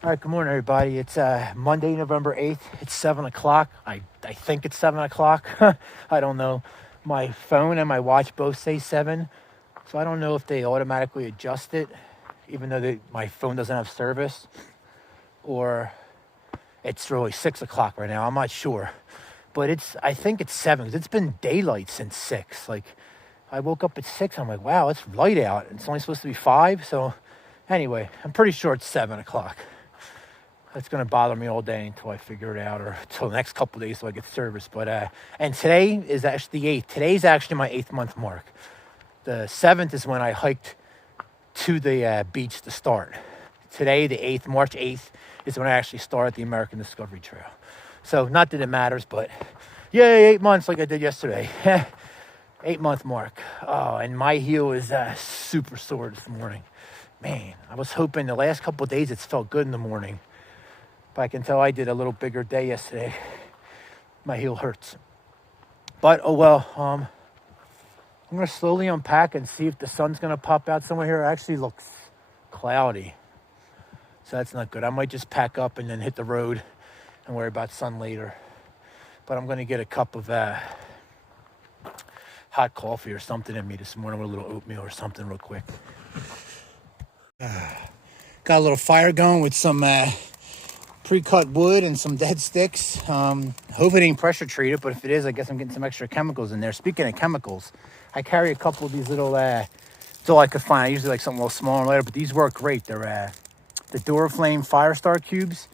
All right, good morning, everybody. It's Monday, November 8th. It's 7 o'clock. I think it's 7 o'clock. I don't know. My phone and my watch both say 7, so I don't know if they automatically adjust it, even though my phone doesn't have service, or it's really 6 o'clock right now. I'm not sure. But I think it's 7, because it's been daylight since 6. Like, I woke up at 6, I'm like, wow, it's light out. It's only supposed to be 5, so anyway, I'm pretty sure it's 7 o'clock. That's going to bother me all day until I figure it out, or until the next couple of days so I get service. But and today is actually the 8th. Today's actually my 8th month mark. The 7th is when I hiked to the beach to start. Today, the 8th, March 8th, is when I actually started the American Discovery Trail. So not that it matters, but yay, 8 months like I did yesterday. 8-month mark. Oh, and my heel is super sore this morning. Man, I was hoping the last couple of days it's felt good in the morning. But I can tell I did a little bigger day yesterday. My heel hurts. But, oh well. I'm going to slowly unpack and see if the sun's going to pop out somewhere here. It actually looks cloudy. So that's not good. I might just pack up and then hit the road and worry about sun later. But I'm going to get a cup of hot coffee or something in me this morning with a little oatmeal or something real quick. Got a little fire going with some pre-cut wood and some dead sticks. Hope it ain't pressure treated, but if it is, I guess I'm getting some extra chemicals in there. Speaking of chemicals, I carry a couple of these little, it's all I could find. I usually like something a little smaller and lighter, but these work great. They're the Duraflame Firestar cubes.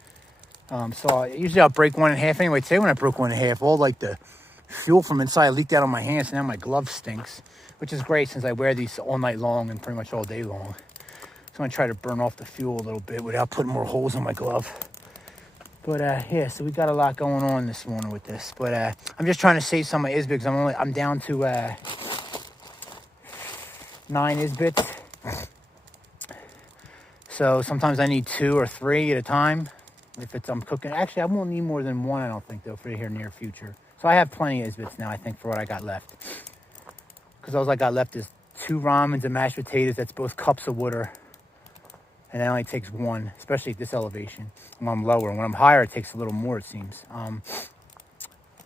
So usually I'll break one in half. Anyway, today when I broke one in half, all like the fuel from inside leaked out on my hands, and now my glove stinks, which is great since I wear these all night long and pretty much all day long. So I'm gonna try to burn off the fuel a little bit without putting more holes in my glove. But yeah, so we got a lot going on this morning with this. But I'm just trying to save some of my ISBIT because I'm down to 9 ISBITs. So sometimes I need 2 or 3 at a time. If I'm cooking, actually I won't need more than 1. I don't think though for the near future. So I have plenty of ISBITs now. I think for what I got left. Because all I got left is 2 ramens and mashed potatoes. That's both cups of water. And that only takes 1, especially at this elevation. When I'm lower, when I'm higher, it takes a little more, it seems.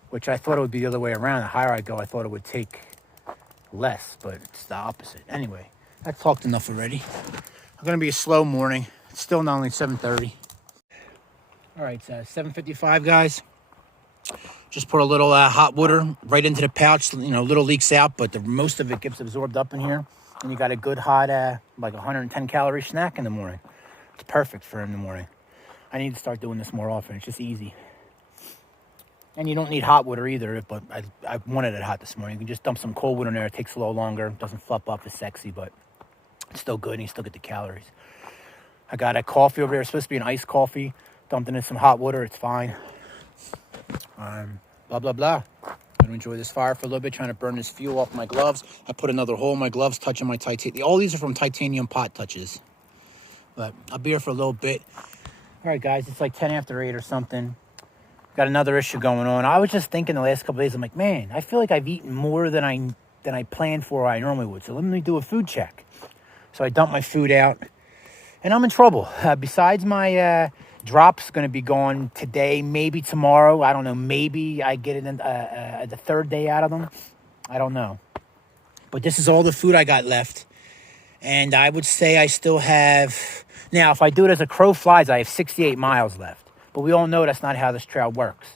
Which I thought it would be the other way around. The higher I go, I thought it would take less, but it's the opposite. Anyway, I've talked enough already. It's going to be a slow morning. It's still not only 7:30. All right, it's 7:55, guys. Just put a little hot water right into the pouch. You know, little leaks out, but most of it gets absorbed up in here. And you got a good hot, like 110 calorie snack in the morning. It's perfect for in the morning. I need to start doing this more often. It's just easy. And you don't need hot water either, but I wanted it hot this morning. You can just dump some cold water in there. It takes a little longer. It doesn't flop up as sexy, but it's still good and you still get the calories. I got a coffee over there. It's supposed to be an iced coffee. Dumped it in some hot water. It's fine. Blah, blah, blah. I'm going to enjoy this fire for a little bit, trying to burn this fuel off my gloves. I put another hole in my gloves, touching my titanium. All these are from titanium pot touches. But I'll be here for a little bit. All right, guys, it's like 10 after 8 or something. Got another issue going on. I was just thinking the last couple of days, I'm like, man, I feel like I've eaten more than I planned for or I normally would. So let me do a food check. So I dumped my food out, and I'm in trouble. Besides my drop's going to be gone today, maybe tomorrow. I don't know. Maybe I get it in, the 3rd day out of them. I don't know. But this is all the food I got left. And I would say I still have... Now, if I do it as a crow flies, I have 68 miles left. But we all know that's not how this trail works.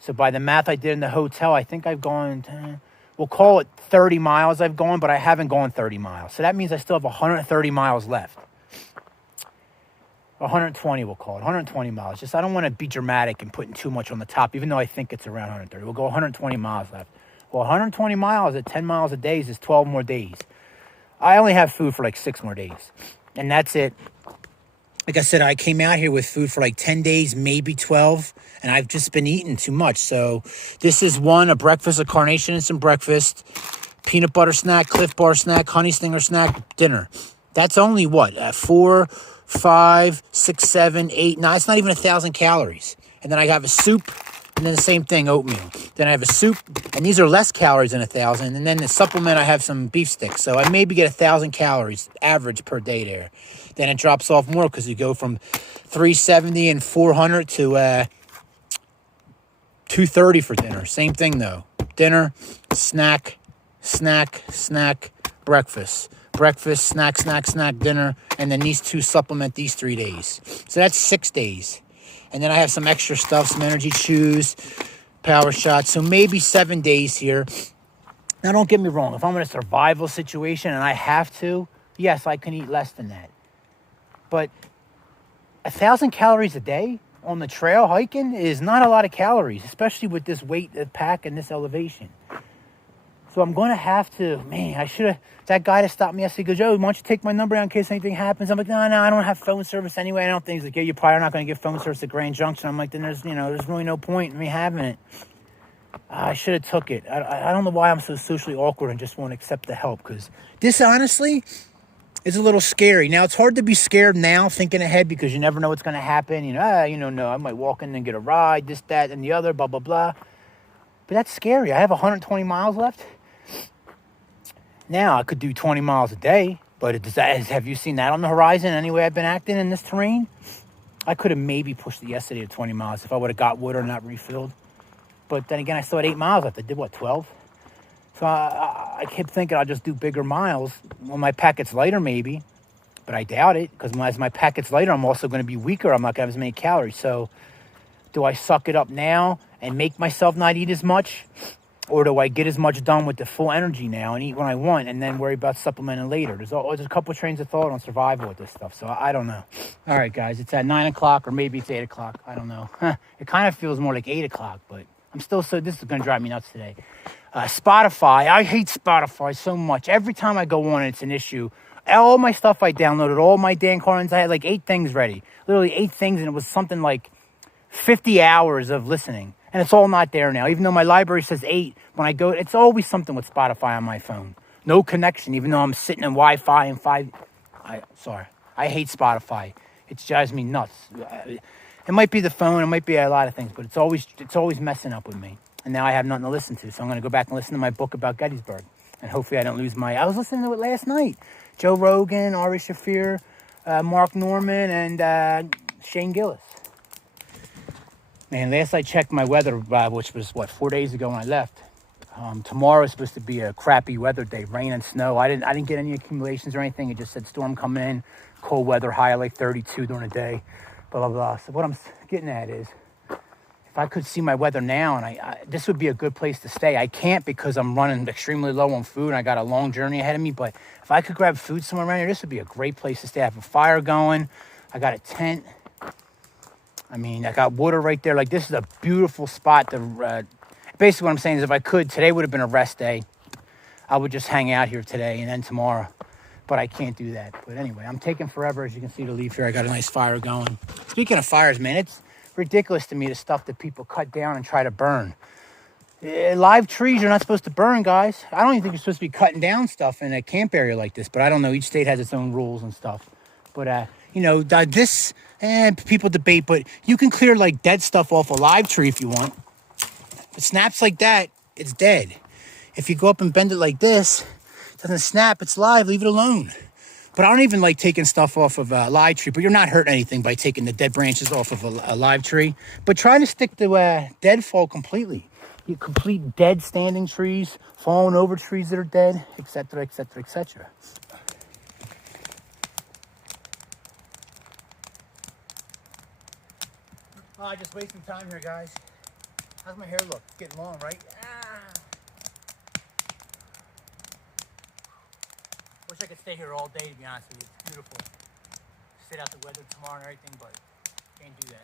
So by the math I did in the hotel, I think I've gone... we'll call it 30 miles I've gone, but I haven't gone 30 miles. So that means I still have 130 miles left. 120, we'll call it. 120 miles. Just I don't want to be dramatic and putting too much on the top, even though I think it's around 130. We'll go 120 miles left. Well, 120 miles at 10 miles a day is 12 more days. I only have food for like 6 more days. And that's it. Like I said, I came out here with food for like 10 days, maybe 12. And I've just been eating too much. So this is a breakfast, a carnation and some breakfast, peanut butter snack, Cliff Bar snack, honey stinger snack, dinner. That's only what? 4, 5, 6, 7, 8, 9. It's not even 1,000 calories. And then I have a soup, and then the same thing, oatmeal. Then I have a soup, and these are less calories than 1,000. And then the supplement, I have some beef sticks. So I maybe get 1,000 calories average per day there. Then it drops off more because you go from 370 and 400 to 230 for dinner. Same thing though. Dinner, snack, breakfast. Breakfast, snack, dinner, and then these two supplement these 3 days. So that's 6 days. And then I have some extra stuff, some energy chews, power shots. So maybe 7 days here. Now, don't get me wrong. If I'm in a survival situation and I have to, yes, I can eat less than that. But 1,000 calories a day on the trail hiking is not a lot of calories, especially with this weight of pack and this elevation. So I'm going to have to, man, I should have, that guy that stopped me yesterday goes, Joe, why don't you take my number down in case anything happens? I'm like, no, I don't have phone service anyway. I don't think. He's like, yeah, you're probably not going to get phone service at Grand Junction. I'm like, then there's really no point in me having it. I should have took it. I don't know why I'm so socially awkward and just won't accept the help, because this, honestly, is a little scary. Now, it's hard to be scared now, thinking ahead, because you never know what's going to happen. No, I might walk in and get a ride, this, that, and the other, blah, blah, blah. But that's scary. I have 120 miles left. Now, I could do 20 miles a day, but have you seen that on the horizon anyway I've been acting in this terrain? I could have maybe pushed it yesterday to 20 miles if I would have got water and not refilled. But then again, I still had 8 miles left. I did, 12? So I kept thinking I'll just do bigger miles when my pack gets lighter maybe, but I doubt it, because as my pack gets lighter, I'm also going to be weaker. I'm not going to have as many calories. So do I suck it up now and make myself not eat as much? Or do I get as much done with the full energy now and eat when I want and then worry about supplementing later? There's a couple of trains of thought on survival with this stuff, so I don't know. All right, guys, it's at 9 o'clock or maybe it's 8 o'clock. I don't know. It kind of feels more like 8 o'clock, but I'm still this is going to drive me nuts today. Spotify. I hate Spotify so much. Every time I go on, it's an issue. All my stuff I downloaded, all my Dan Carlins, I had like 8 things ready. Literally 8 things, and it was something like 50 hours of listening. And it's all not there now. Even though my library says 8, when I go, it's always something with Spotify on my phone. No connection, even though I'm sitting in Wi-Fi and 5. I hate Spotify. It drives me nuts. It might be the phone, it might be a lot of things, but it's always messing up with me. And now I have nothing to listen to, so I'm going to go back and listen to my book about Gettysburg. And hopefully I don't lose I was listening to it last night. Joe Rogan, Ari Shaffir, Mark Norman, and Shane Gillis. Man, last I checked my weather, which was, 4 days ago when I left. Tomorrow is supposed to be a crappy weather day, rain and snow. I didn't get any accumulations or anything. It just said storm coming in, cold weather, high like 32 during the day, blah, blah, blah. So what I'm getting at is, if I could see my weather now, and this would be a good place to stay. I can't because I'm running extremely low on food, and I got a long journey ahead of me. But if I could grab food somewhere around here, this would be a great place to stay. I have a fire going. I got a tent. I mean, I got water right there. Like, this is a beautiful spot to, basically what I'm saying is if I could, today would have been a rest day. I would just hang out here today and then tomorrow, but I can't do that. But anyway, I'm taking forever, as you can see, to leave here. I got a nice fire going. Speaking of fires, man, it's ridiculous to me, the stuff that people cut down and try to burn. Live trees you're not supposed to burn, guys. I don't even think you're supposed to be cutting down stuff in a camp area like this, but I don't know. Each state has its own rules and stuff. But, people debate, but you can clear like dead stuff off a live tree if you want. If it snaps like that, it's dead. If you go up and bend it like this, it doesn't snap, it's live, leave it alone. But I don't even like taking stuff off of a live tree, but you're not hurting anything by taking the dead branches off of a live tree. But try to stick to deadfall completely. You complete dead standing trees, falling over trees that are dead, etc., etc., etc. Oh, just wasting time here, guys. How's my hair look? It's getting long, right? Wish I could stay here all day, to be honest with you. It's beautiful. Sit out the weather tomorrow and everything, but can't do that.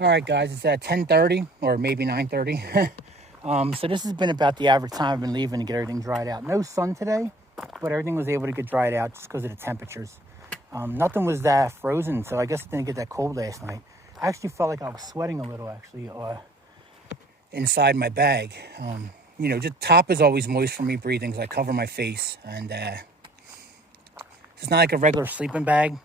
All right, guys, it's at 10:30 or maybe 9:30. So this has been about the average time I've been leaving to get everything dried out. No sun today, but everything was able to get dried out just because of the temperatures. Nothing was that frozen, so I guess it didn't get that cold last night. I actually felt like I was sweating a little, actually, inside my bag. You know, just top is always moist for me breathing because I cover my face. And it's not like a regular sleeping bag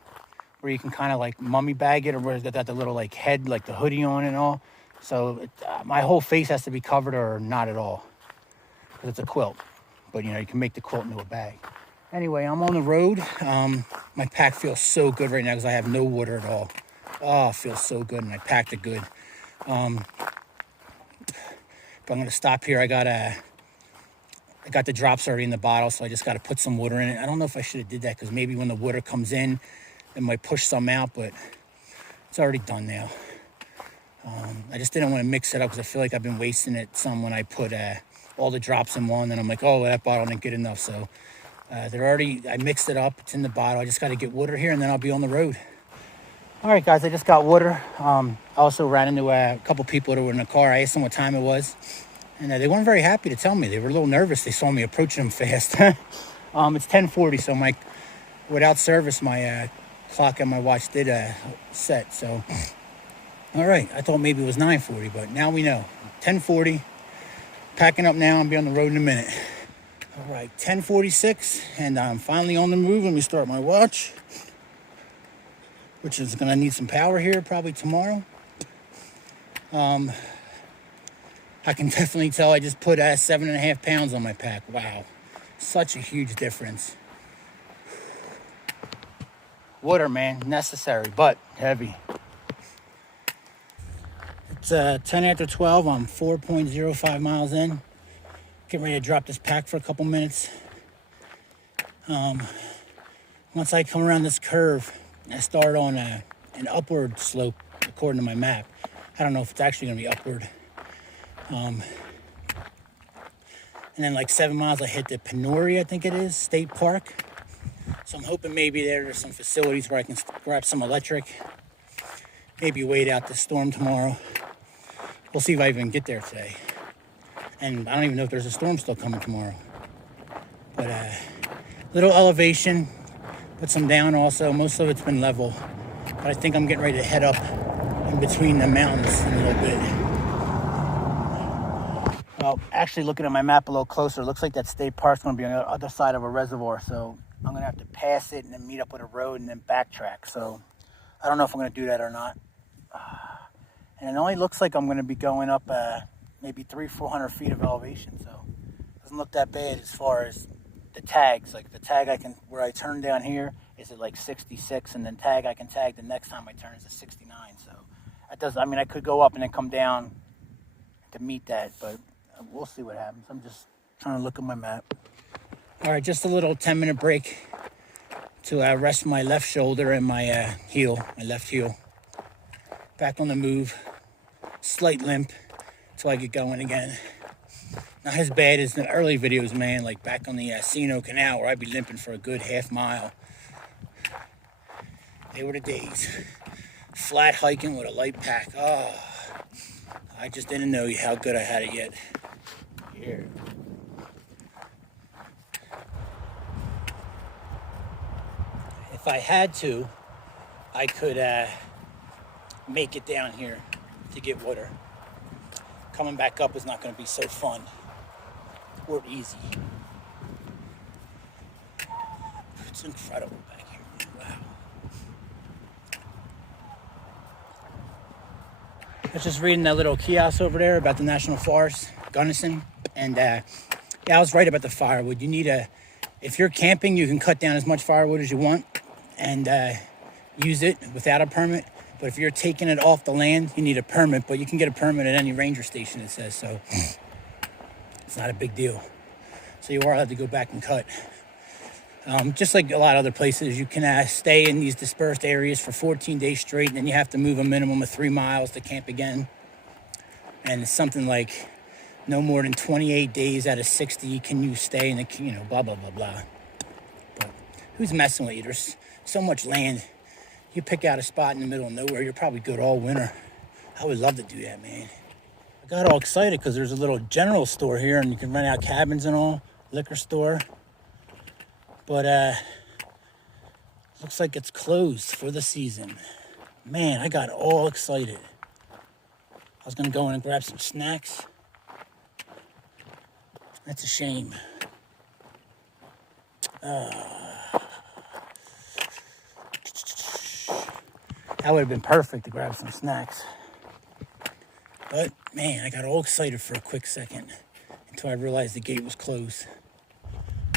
where you can kind of like mummy bag it, or where it's got the little like head, like the hoodie on and all. So my whole face has to be covered or not at all because it's a quilt. But, you know, you can make the quilt into a bag. Anyway, I'm on the road. My pack feels so good right now because I have no water at all. Oh, it feels so good, and I packed it good. But I'm going to stop here. I got the drops already in the bottle, so I just got to put some water in it. I don't know if I should have did that because maybe when the water comes in, it might push some out, but it's already done now. I just didn't want to mix it up because I feel like I've been wasting it some when I put all the drops in one. And I'm like, oh, that bottle didn't get enough. So I mixed it up. It's in the bottle. I just got to get water here, and then I'll be on the road. All right, guys, I just got water. I also ran into a couple people that were in the car. I asked them what time it was, and they weren't very happy to tell me. They were a little nervous. They saw me approaching them fast. It's 10:40, so without service, my clock on my watch did set. So, all right, I thought maybe it was 9:40, but now we know. 10:40, packing up now and be on the road in a minute. All right, 10:46, and I'm finally on the move. Let me start my watch, which is going to need some power here probably tomorrow. I can definitely tell I just put 7.5 pounds on my pack. Wow, such a huge difference. Water, man, necessary, but heavy. It's 10 after 12. I'm 4.05 miles in. Getting ready to drop this pack for a couple minutes. Once I come around this curve, I start on an upward slope according to my map. I don't know if it's actually going to be upward. And then like 7 miles, I hit the Penori, I think it is, State Park. So I'm hoping maybe there's some facilities where I can grab some electric. Maybe wait out the storm tomorrow. We'll see if I even get there today. And I don't even know if there's a storm still coming tomorrow. But little elevation, put some down also. Most of it's been level. But I think I'm getting ready to head up in between the mountains in a little bit. Well, actually looking at my map a little closer, it looks like that state park's going to be on the other side of a reservoir. So I'm going to have to pass it and then meet up with a road and then backtrack. So I don't know if I'm going to do that or not. And it only looks like I'm going to be going up maybe 300-400 feet of elevation. So it doesn't look that bad as far as the tags. Like the tag where I turn down here is at like 66, and then I can tag the next time I turn is at 69. So that does, I mean, I could go up and then come down to meet that, but we'll see what happens. I'm just trying to look at my map. All right, just a little 10-minute break to rest my left shoulder and my left heel. Back on the move. Slight limp until I get going again. Not as bad as the early videos, man, like back on the Sino Canal where I'd be limping for a good half mile. They were the days. Flat hiking with a light pack. Oh, I just didn't know how good I had it yet. Here. If I had to, I could make it down here to get water. Coming back up is not going to be so fun or easy. It's incredible back here. Wow. I was just reading that little kiosk over there about the National Forest, Gunnison, and yeah, I was right about the firewood. You need if you're camping, you can cut down as much firewood as you want and use it without a permit. But if you're taking it off the land, you need a permit. But you can get a permit at any ranger station, it says. So it's not a big deal. So you are allowed to go back and cut. Just like a lot of other places, you can stay in these dispersed areas for 14 days straight. And then you have to move a minimum of 3 miles to camp again. And it's something like no more than 28 days out of 60 can you stay in the, blah, blah, blah, blah. But who's messing with you? There's so much land. You pick out a spot in the middle of nowhere, you're probably good all winter. I would love to do that, man. I got all excited because there's a little general store here and you can rent out cabins and all, liquor store. But looks like it's closed for the season. Man, I got all excited. I was gonna go in and grab some snacks. That's a shame. That would have been perfect to grab some snacks. But man, I got all excited for a quick second until I realized the gate was closed.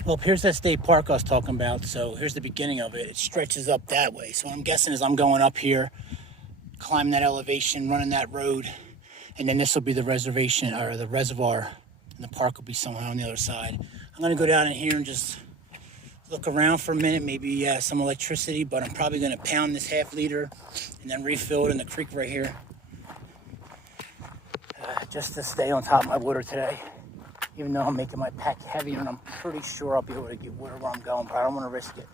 Well, here's that state park I was talking about. So here's the beginning of it. It stretches up that way. So what I'm guessing is I'm going up here, climbing that elevation, running that road, and then this will be the reservation or the reservoir, and the park will be somewhere on the other side. I'm gonna go down in here and just look around for a minute, maybe some electricity, but I'm probably gonna pound this ½ liter and then refill it in the creek right here. Just to stay on top of my water today, even though I'm making my pack heavier, and I'm pretty sure I'll be able to get water where I'm going, but I don't want to risk it.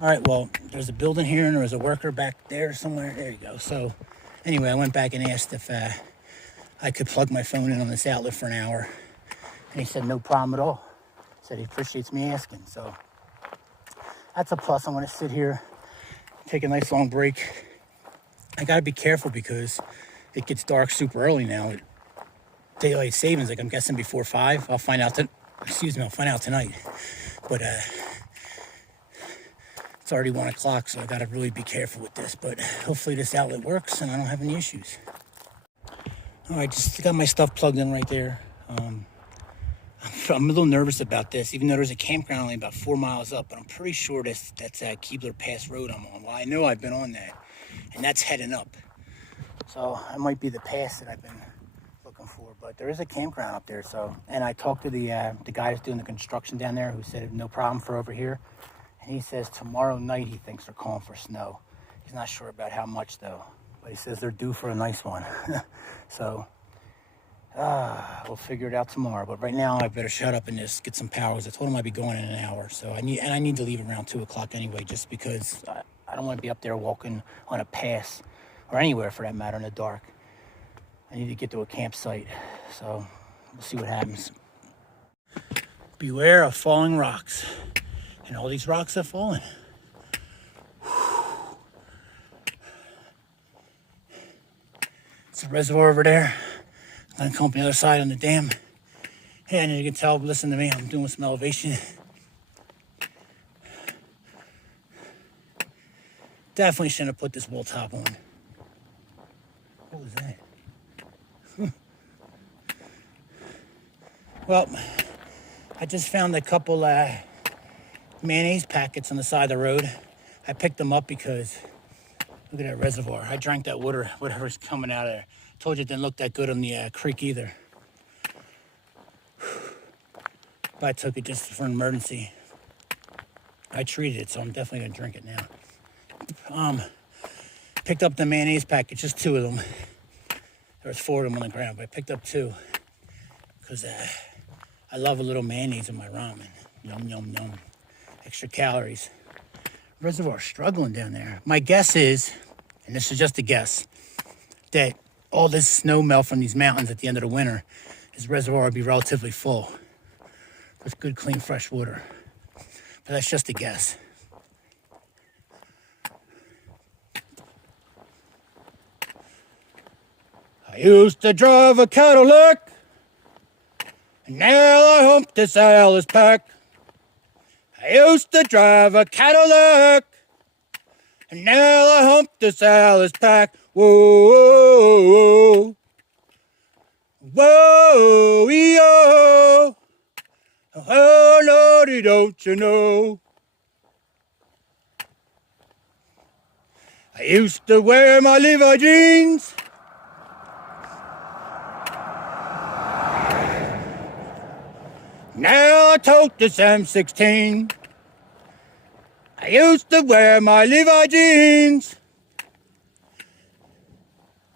All right, well, there's a building here, and there's a worker back there somewhere. There you go. So anyway, I went back and asked if I could plug my phone in on this outlet for an hour, and he said no problem at all. Said he appreciates me asking, so that's a plus. I'm going to sit here, take a nice long break. I got to be careful because it gets dark super early now. Daylight savings, like I'm guessing before 5. I'll find out I'll find out tonight. But it's already 1 o'clock, so I gotta really be careful with this. But hopefully this outlet works and I don't have any issues. All right, just got my stuff plugged in right there. I'm a little nervous about this, even though there's a campground only about 4 miles up, but I'm pretty sure that's Keebler Pass Road I'm on. Well, I know I've been on that, and that's heading up. So it might be the pass that I've been looking for, but there is a campground up there. So, and I talked to the guy that's doing the construction down there, who said no problem for over here, and he says tomorrow night he thinks they're calling for snow. He's not sure about how much though, but he says they're due for a nice one. So we'll figure it out tomorrow, but right now I better shut up and just get some power, because I told him I'd be going in an hour. So I need to leave around 2 o'clock anyway, just because I don't want to be up there walking on a pass, or anywhere for that matter, in the dark. I need to get to a campsite, so we'll see what happens. Beware of falling rocks. And all these rocks have fallen. It's a reservoir over there. I'm gonna come up the other side on the dam. Hey, and you can tell, listen to me, I'm doing some elevation. Definitely shouldn't have put this wool top on. What was that? Well, I just found a couple mayonnaise packets on the side of the road. I picked them up because look at that reservoir. I drank that water, whatever's coming out of there. Told you it didn't look that good on the creek either. But I took it just for an emergency. I treated it, so I'm definitely gonna drink it now. Picked up the mayonnaise packet, just 2 of them. There was 4 of them on the ground, but I picked up 2 because I love a little mayonnaise in my ramen. Yum, yum, yum. Extra calories. Reservoir struggling down there. My guess is, and this is just a guess, that all this snow melt from these mountains at the end of the winter, this reservoir will be relatively full with good, clean, fresh water. But that's just a guess. I used to drive a Cadillac, and now I hump this Alice pack. I used to drive a Cadillac, and now I hump this Alice pack. Whoa, whoa, whoa, yo. Oh, Lordy, don't you know? I used to wear my Levi jeans. Now I tote this M16. I used to wear my Levi jeans.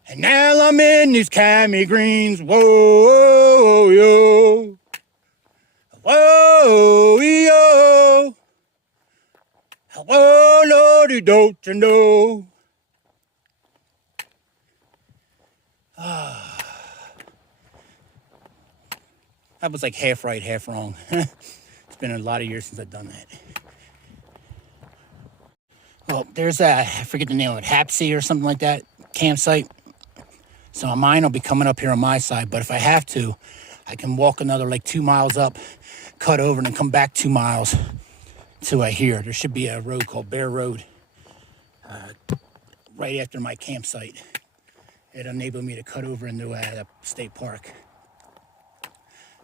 And now I'm in these cami greens. Whoa, yo. Whoa, yo. Whoa, Lordy, don't you know? That was like half right, half wrong. It's been a lot of years since I've done that. Well, there's I forget the name of it, Hapsey or something like that, campsite. So mine will be coming up here on my side, but if I have to, I can walk another like 2 miles up, cut over, and then come back 2 miles to here. There should be a road called Bear Road right after my campsite. It enabled me to cut over into the state park.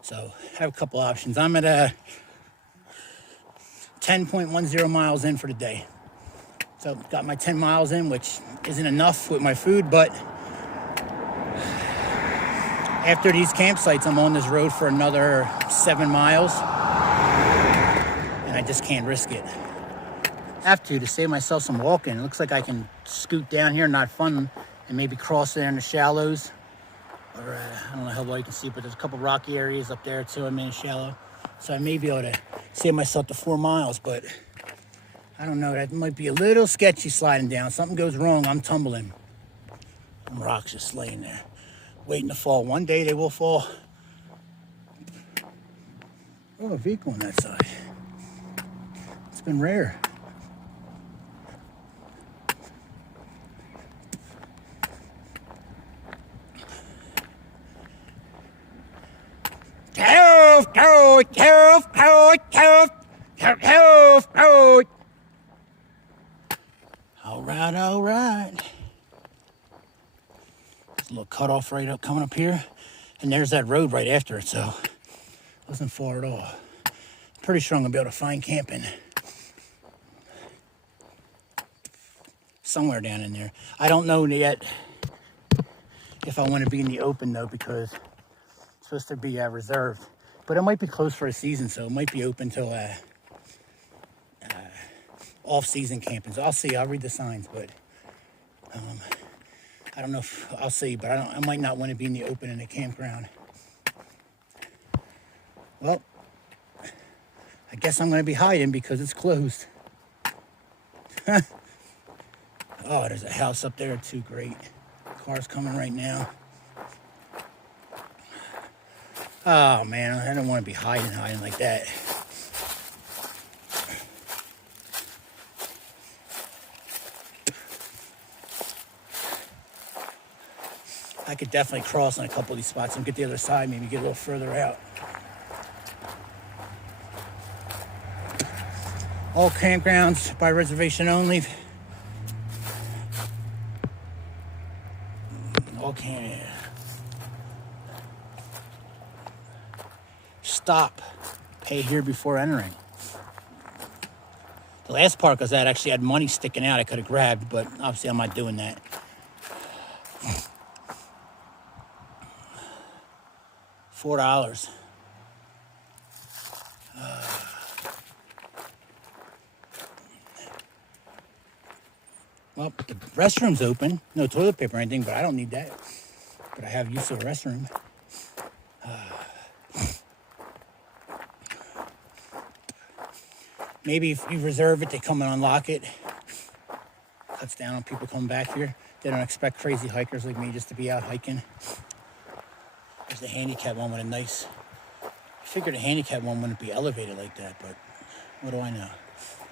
So I have a couple options. I'm at 10.10 miles in for the day. So got my 10 miles in, which isn't enough with my food, but after these campsites, I'm on this road for another 7 miles, and I just can't risk it. I have to save myself some walking. It looks like I can scoot down here, not fun, and maybe cross there in the shallows. Or I don't know how well you can see, but there's a couple rocky areas up there too. I'm in shallow, so I may be able to save myself to 4 miles, but I don't know. That might be a little sketchy sliding down. Something goes wrong, I'm tumbling. And rocks just laying there, waiting to fall. One day they will fall. Oh, a vehicle on that side. It's been rare. Help, help, help, help, help, help, help, help. All right, all right. There's a little cutoff right up, coming up here. And there's that road right after it, so it wasn't far at all. I'm pretty sure I'm gonna be able to find camping somewhere down in there. I don't know yet if I want to be in the open though, because supposed to be reserved, but it might be closed for a season, so it might be open till off-season camping. So I'll see. I'll read the signs, but I don't know if I'll see. But I might not want to be in the open in a campground. Well, I guess I'm going to be hiding because it's closed. Oh, there's a house up there too. Great. Car's coming right now. Oh man, I don't want to be hiding like that. I could definitely cross on a couple of these spots and get the other side, maybe get a little further out. All campgrounds by reservation only. All camp. Stop. Pay here before entering. The last park I was at actually had money sticking out I could have grabbed, but obviously I'm not doing that. $4. Well, the restroom's open. No toilet paper or anything, but I don't need that. But I have use of a restroom. Maybe if you reserve it, they come and unlock it. Cuts down on people coming back here. They don't expect crazy hikers like me just to be out hiking. There's the handicap one with a nice... I figured a handicap one wouldn't be elevated like that, but what do I know?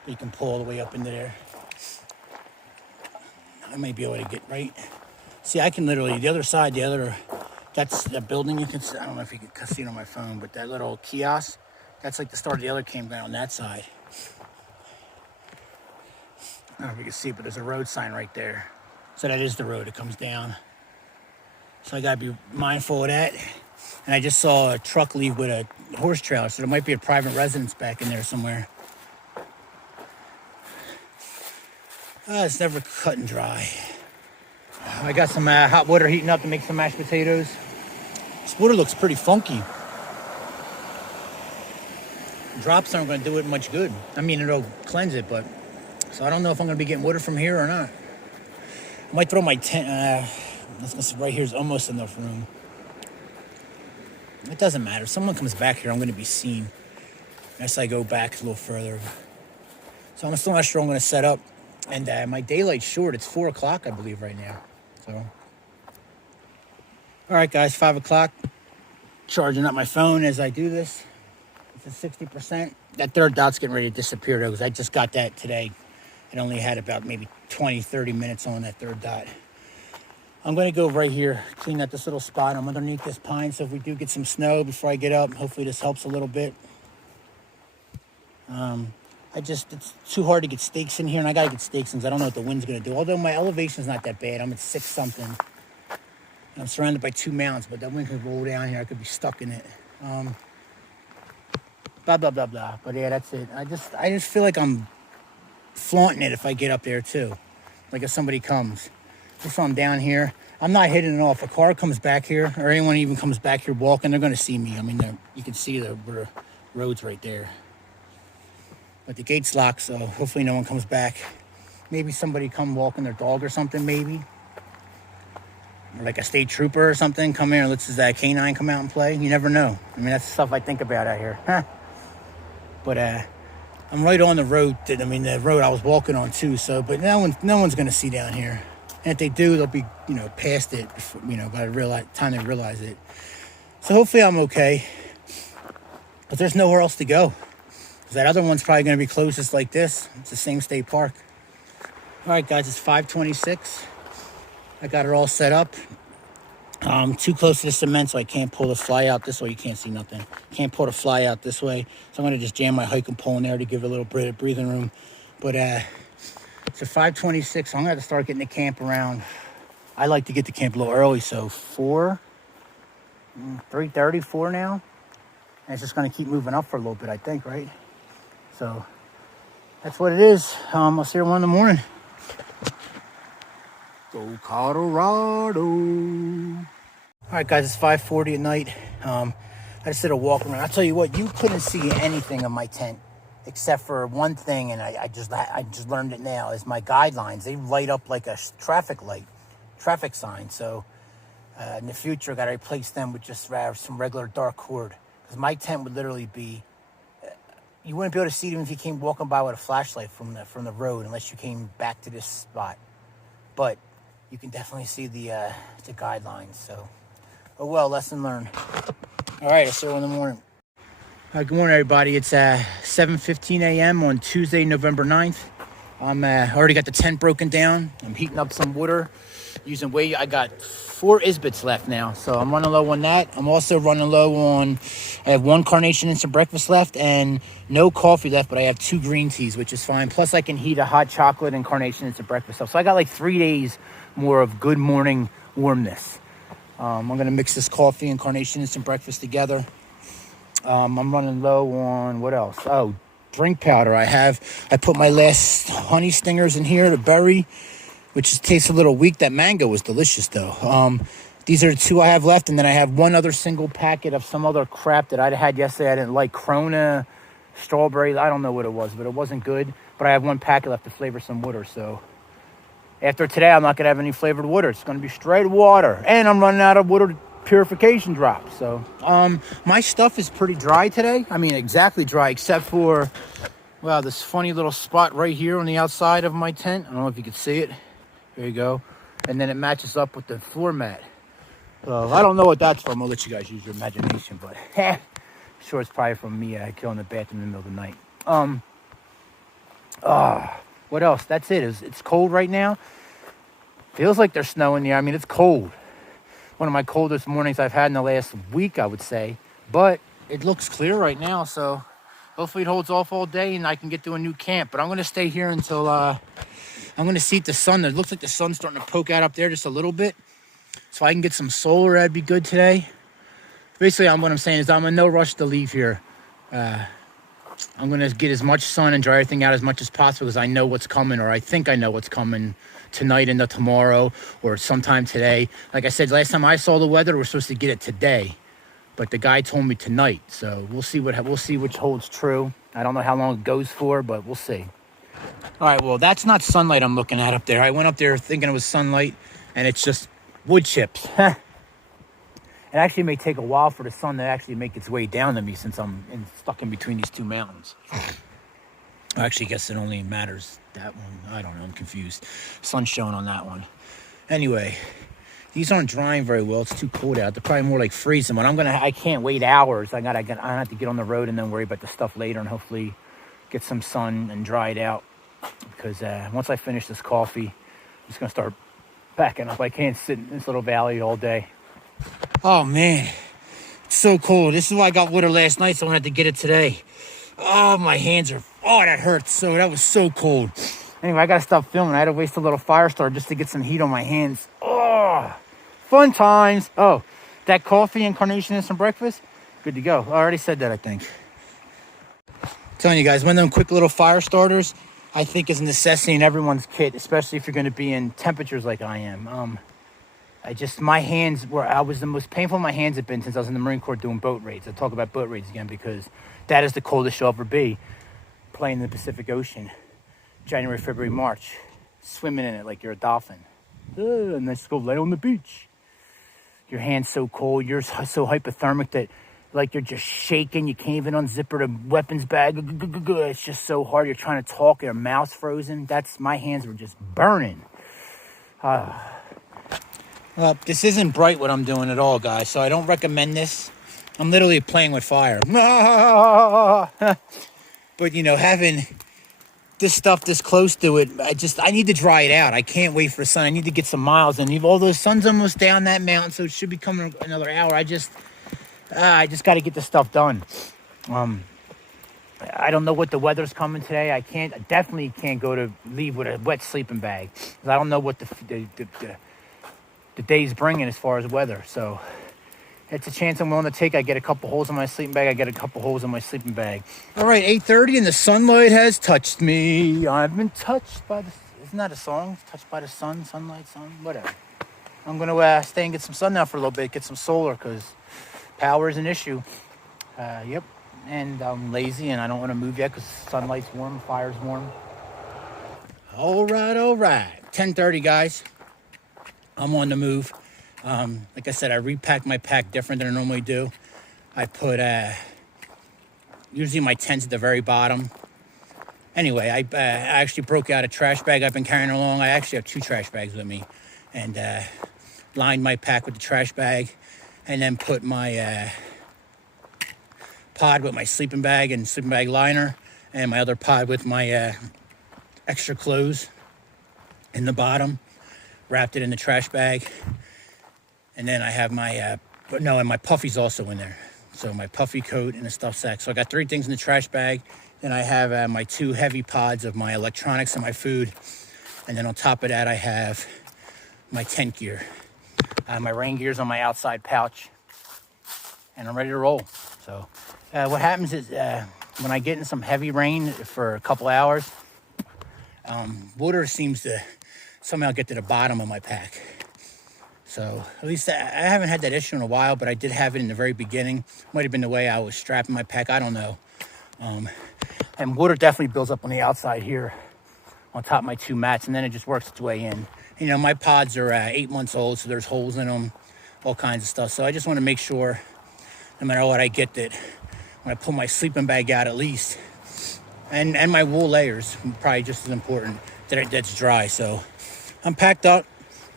But you can pull all the way up into there. I may be able to get right. See, I can literally, the other side, that's the building you can see. I don't know if you can see it on my phone, but that little kiosk, that's like the start of the other campground on that side. I don't know if you can see it, but there's a road sign right there. So that is the road, it comes down. So I gotta be mindful of that. And I just saw a truck leave with a horse trailer, so there might be a private residence back in there somewhere. It's never cut and dry. I got some hot water heating up to make some mashed potatoes. This water looks pretty funky. Drops aren't going to do it much good. I mean, it'll cleanse it, but... So I don't know if I'm going to be getting water from here or not. I might throw my tent... right here is almost enough room. It doesn't matter. If someone comes back here, I'm going to be seen. Unless I go back a little further. So I'm still not sure I'm going to set up. And my daylight's short. It's 4 o'clock, I believe, right now. So, all right, guys, 5 o'clock. Charging up my phone as I do this. It's at 60%. That third dot's getting ready to disappear, though, because I just got that today. It only had about maybe 20, 30 minutes on that third dot. I'm going to go right here, clean out this little spot. I'm underneath this pine, so if we do get some snow before I get up, hopefully this helps a little bit. It's too hard to get stakes in here, and I got to get stakes in because I don't know what the wind's going to do. Although my elevation's not that bad. I'm at 6 something. And I'm surrounded by 2 mountains, but that wind could roll down here. I could be stuck in it. Blah, blah, blah, blah. But yeah, that's it. I just feel like I'm flaunting it if I get up there too. Like if somebody comes. Just so I'm down here. I'm not hitting it off. If a car comes back here, or anyone even comes back here walking, they're going to see me. I mean, you can see the road's right there. But the gate's locked, so hopefully no one comes back. Maybe somebody come walking their dog or something, maybe. Or like a state trooper or something come here and lets his canine come out and play. You never know. I mean, that's the stuff I think about out here. But I'm right on the road. The road I was walking on too. So, but no one's going to see down here. And if they do, they'll be, past it, before, by the time they realize it. So hopefully I'm okay. But there's nowhere else to go. That other one's probably going to be closed just like this. It's the same state park. All right, guys, it's 5:26. I got it all set up. Too close to the cement, so I can't pull the fly out this way. You can't see nothing. Can't pull the fly out this way. So I'm going to just jam my hiking pole in there to give it a little bit of breathing room. But it's a 5:26, so I'm going to have to start getting the camp around. I like to get to camp a little early, so 3:30, 4 now. And it's just going to keep moving up for a little bit, I think, right? So that's what it is. I'll see you 1 in the morning. Go Colorado. All right, guys, it's 5:40 at night. I just did a walk around. I'll tell you what, you couldn't see anything of my tent except for one thing, and I just learned it now, is my guidelines. They light up like a traffic sign. So in the future, I got to replace them with just some regular dark cord. Because my tent would literally be, you wouldn't be able to see it even if you came walking by with a flashlight from the road, unless you came back to this spot. But you can definitely see the guidelines. So, oh well, lesson learned. All right, I'll see you in the morning. Good morning, everybody. It's 7:15 a.m. on Tuesday, November 9th. I'm already got the tent broken down. I'm heating up some water using weight. I got 4 Isbits left now, so I'm running low on that. I'm also running low on, I have 1 carnation instant breakfast left and no coffee left, but I have 2 green teas, which is fine. Plus I can heat a hot chocolate and carnation instant breakfast up. So I got like 3 days more of good morning warmness. I'm going to mix this coffee and carnation instant breakfast together. I'm running low on, what else? Oh, drink powder. I put my last honey stingers in here, the berry, which tastes a little weak. That mango was delicious, though. These are the 2 I have left, and then I have 1 other single packet of some other crap that I had yesterday. I didn't like, Corona, strawberries. I don't know what it was, but it wasn't good. But I have 1 packet left to flavor some water, so after today, I'm not going to have any flavored water. It's going to be straight water, and I'm running out of water purification drops. So my stuff is pretty dry today. I mean, exactly dry, except for, wow, this funny little spot right here on the outside of my tent. I don't know if you can see it. There you go. And then it matches up with the floor mat. I don't know what that's from. I'll let you guys use your imagination, but I'm sure it's probably from me killing the bathroom in the middle of the night. What else? That's it. It's cold right now. Feels like there's snow in the air. I mean, it's cold. One of my coldest mornings I've had in the last week, I would say. But it looks clear right now, so hopefully it holds off all day and I can get to a new camp. But I'm going to stay here until I'm going to see the sun. It looks like the sun's starting to poke out up there just a little bit. So I can get some solar, that'd be good today. Basically, what I'm saying is I'm in no rush to leave here. I'm going to get as much sun and dry everything out as much as possible because I know what's coming, or I think I know what's coming tonight into tomorrow or sometime today. Like I said, last time I saw the weather, we're supposed to get it today. But the guy told me tonight, so we'll see which holds true. I don't know how long it goes for, but we'll see. All right, well, that's not sunlight I'm looking at up there. I went up there thinking it was sunlight, and it's just wood chips. It actually may take a while for the sun to actually make its way down to me since I'm stuck in between these 2 mountains. I actually guess it only matters that one. I don't know. I'm confused. Sun's showing on that one. Anyway, these aren't drying very well. It's too cold out. They're probably more like freezing. But I can't wait hours. I have to get on the road and then worry about the stuff later and hopefully get some sun and dry it out. because once I finish this coffee, I'm just gonna start backing up. I can't sit in this little valley all day. Oh man, it's so cold. This is why I got water last night, so I had to get it today. Oh, my hands are, oh, that hurts. So that was so cold. Anyway, I gotta stop filming. I had to waste a little fire starter just to get some heat on my hands. Oh, fun times. Oh, that coffee and carnation and some breakfast, good to go. I already said that, I think. Telling you guys, one of them quick little fire starters, I think is a necessity In everyone's kit, especially if you're gonna be in temperatures like I am. My hands was the most painful my hands have been since I was in the Marine Corps doing boat raids. I'll talk about boat raids again because that is the coldest you'll ever be, playing in the Pacific Ocean. January, February, March, swimming in it like you're a dolphin. And then just go lay on the beach. Your hand's so cold, you're so hypothermic that like you're just shaking. You can't even unzip the weapons bag. It's just so hard. You're trying to talk, your mouth's frozen. My hands were just burning. Well, this isn't bright what I'm doing at all, guys, so I don't recommend this. I'm literally playing with fire. But, you know, having this stuff this close to it, I need to dry it out. I can't wait for the sun. I need to get some miles in. Although the sun's almost down that mountain, so it should be coming another hour. I just got to get this stuff done. I don't know what the weather's coming today. I definitely can't leave with a wet sleeping bag. 'Cause I don't know what the day's bringing as far as weather. So it's a chance I'm willing to take. I get a couple holes in my sleeping bag. I get a couple holes in my sleeping bag. All right, 8:30 and the sunlight has touched me. I've been touched by isn't that a song? Touched by the sun, sunlight, sun, whatever. I'm going to stay and get some sun now for a little bit, get some solar because power is an issue. Yep, and I'm lazy and I don't want to move yet because sunlight's warm, fire's warm. All right. 10:30, guys. I'm on the move. Like I said, I repacked my pack different than I normally do. I put usually my tent's at the very bottom. Anyway, I actually broke out a trash bag I've been carrying along. I actually have 2 trash bags with me, and lined my pack with the trash bag, and then put my pod with my sleeping bag and sleeping bag liner, and my other pod with my extra clothes in the bottom. Wrapped it in the trash bag, and then I have my and my puffy's also in there. So my puffy coat and a stuff sack. So I got 3 things in the trash bag. Then I have my 2 heavy pods of my electronics and my food, and then on top of that I have my tent gear. My rain gear's on my outside pouch, and I'm ready to roll. So what happens is when I get in some heavy rain for a couple hours, water seems to somehow get to the bottom of my pack. So at least I haven't had that issue in a while, but I did have it in the very beginning. Might have been the way I was strapping my pack, I don't know. And water definitely builds up on the outside here on top of my 2 mats, and then it just works its way in. You know, my pods are 8 months old, so there's holes in them, all kinds of stuff. So I just want to make sure, no matter what I get, that when I pull my sleeping bag out at least, and my wool layers, probably just as important, that that's dry. So I'm packed up.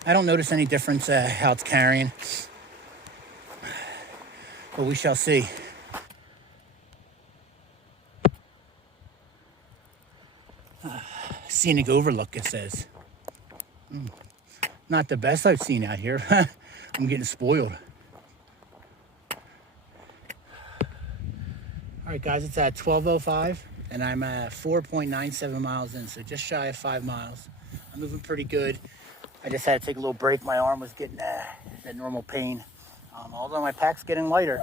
I don't notice any difference how it's carrying, but we shall see. Scenic overlook, it says. Not the best I've seen out here. I'm getting spoiled. All right, guys, it's at 12:05, and I'm at 4.97 miles in, so just shy of 5 miles. I'm moving pretty good. I just had to take a little break. My arm was getting that normal pain. Although my pack's getting lighter.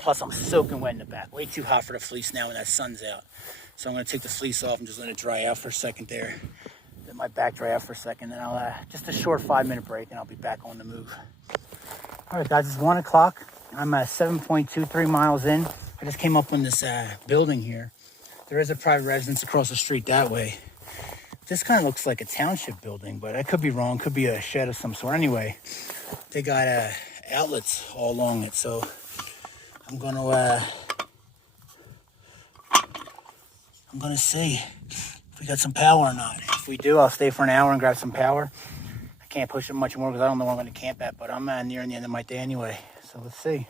Plus, I'm soaking wet in the back. Way too hot for the fleece now when that sun's out. So I'm going to take the fleece off and just let it dry out for a second there. Let my back dry out for a second. Then I'll just a short 5-minute break, and I'll be back on the move. All right, guys, it's 1 o'clock. I'm at 7.23 miles in. I just came up on this building here. There is a private residence across the street that way. This kind of looks like a township building, but I could be wrong. Could be a shed of some sort. Anyway, they got outlets all along it, so I'm gonna see if we got some power or not. If we do, I'll stay for an hour and grab some power. I can't push it much more because I don't know where I'm going to camp at, but I'm nearing the end of my day anyway. So let's see.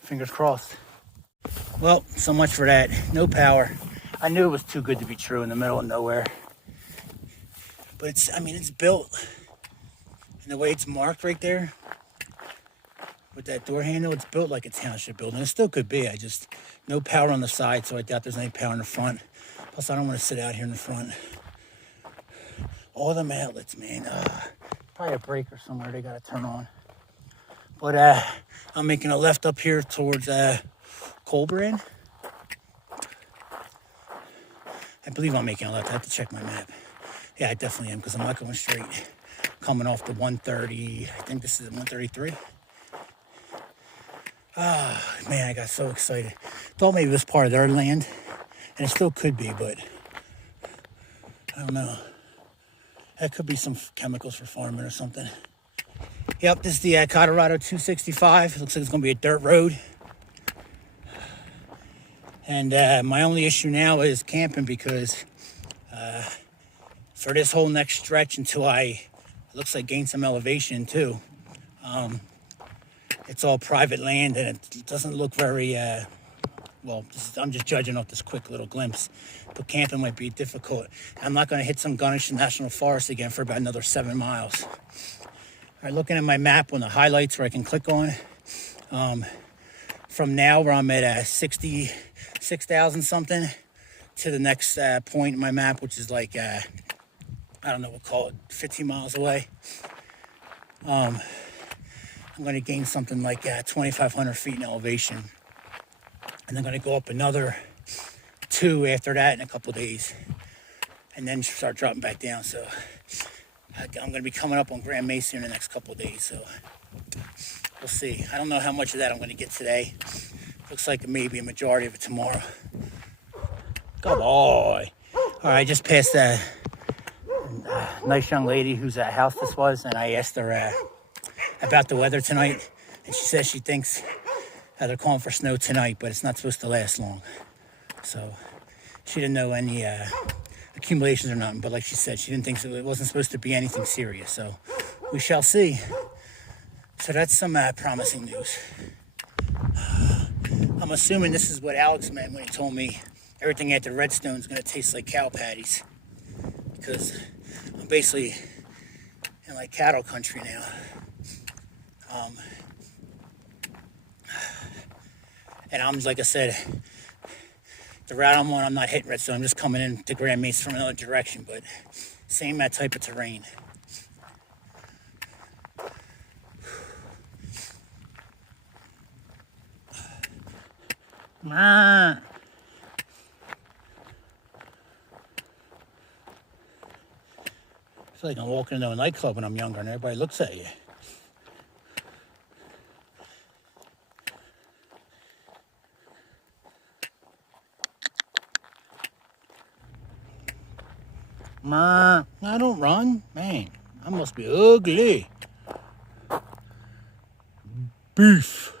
Fingers crossed. Well, so much for that. No power. I knew it was too good to be true in the middle of nowhere. But it's built, and the way it's marked right there with that door handle, it's built like a township building. It still could be. No power on the side, so I doubt there's any power in the front. Plus, I don't want to sit out here in the front. All them outlets, man. Probably a breaker somewhere they got to turn on. But I'm making a left up here towards Colbrand. I believe I'm making a left. I have to check my map. Yeah, I definitely am, because I'm not going straight. Coming off the 130. I think this is 133. Ah, man, I got so excited. Thought maybe it was part of their land, and it still could be, but I don't know. That could be some chemicals for farming or something. Yep, this is the Colorado 265. It looks like it's going to be a dirt road. And my only issue now is camping, because for this whole next stretch until it looks like gain some elevation too, it's all private land, and it doesn't look very, I'm just judging off this quick little glimpse, but camping might be difficult. I'm not going to hit some Gunnison National Forest again for about another 7 miles. All right, looking at my map on the highlights where I can click on, from now where I'm at 66,000 something to the next point in my map, which is like, I don't know, we'll call it 15 miles away. I'm going to gain something like 2,500 feet in elevation. And I'm going to go up another 2 after that in a couple of days. And then start dropping back down. So I'm going to be coming up on Grand Mesa in the next couple of days. So we'll see. I don't know how much of that I'm going to get today. Looks like maybe a majority of it tomorrow. Good boy. All right, I just passed a nice young lady whose house this was. And I asked her about the weather tonight. And she says she thinks they're calling for snow tonight, but it's not supposed to last long. So she didn't know any accumulations or nothing, but like she said, she didn't think it wasn't supposed to be anything serious. So we shall see. So that's some promising news. I'm assuming this is what Alex meant when he told me everything after Redstone is going to taste like cow patties, because I'm basically in like cattle country now. And I'm, like I said, the route I'm on, I'm not hitting Redstone. I'm just coming in to Grand Mesa from another direction, but same type of terrain. I feel like I'm walking into a nightclub when I'm younger and everybody looks at you. I don't run. Man, I must be ugly. Beef.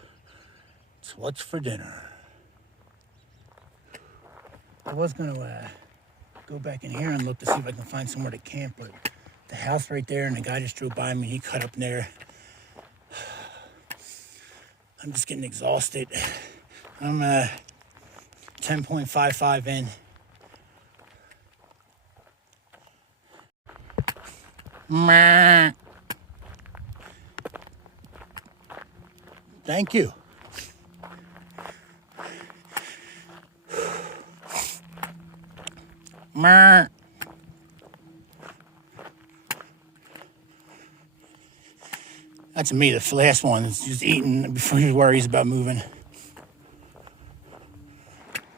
It's what's for dinner. I was going to go back in here and look to see if I can find somewhere to camp, but the house right there, and the guy just drove by me, he cut up there. I'm just getting exhausted. I'm 10.55 in. Thank you. That's me, the last one. It's just eating before he worries about moving.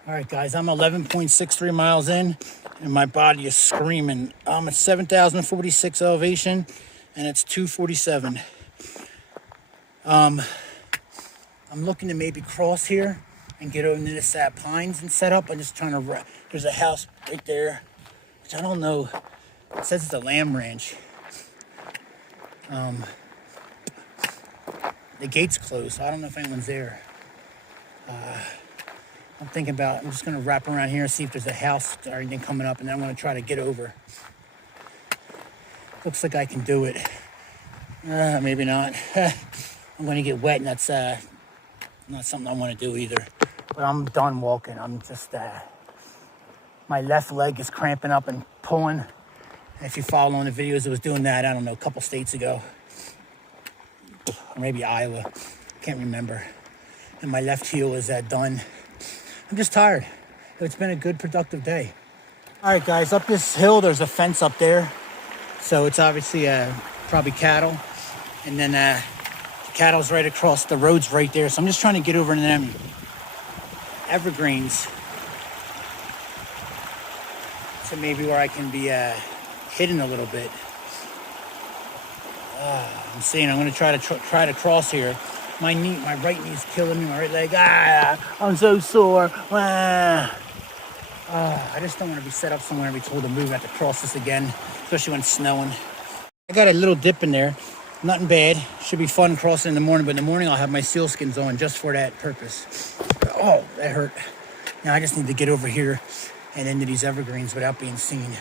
All right, guys, I'm 11.63 miles in, and my body is screaming. I'm at 7,046 elevation, and it's 247. I'm looking to maybe cross here and get over into this pines and set up. I'm just trying to. There's a house right there, which I don't know. It says it's a lamb ranch. The gate's closed, so I don't know if anyone's there. I'm just going to wrap around here and see if there's a house or anything coming up, and then I'm going to try to get over. Looks like I can do it. Maybe not. I'm going to get wet, and that's not something I want to do either. But I'm done walking. I'm just, My left leg is cramping up and pulling. And if you follow on the videos, it was doing that, I don't know, a couple states ago. Or maybe Iowa. Can't remember. And my left heel is done. I'm just tired. It's been a good, productive day. All right, guys, up this hill, there's a fence up there. So it's obviously probably cattle. And then the cattle's right across, the road's right there. So I'm just trying to get over into them evergreens. So maybe where I can be hidden a little bit. I'm saying I'm going to try to cross here. My right knee's killing me. My right leg, I'm so sore. I just don't want to be set up somewhere and be told to move. I have to cross this again, especially when it's snowing. I got a little dip in there. Nothing bad. Should be fun crossing in the morning, but in the morning I'll have my sealskins on just for that purpose. Oh, that hurt. Now I just need to get over here and into these evergreens without being seen.